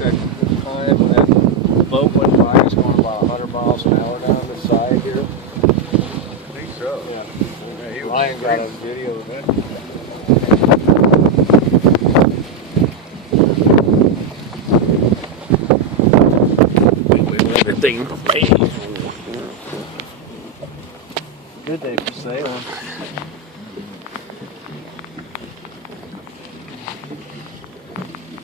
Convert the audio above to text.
that time when that boat went by, it's going about 100 miles an hour down the side here? I think so. Yeah. Ryan got a video of it. Everything. Good day for sailing.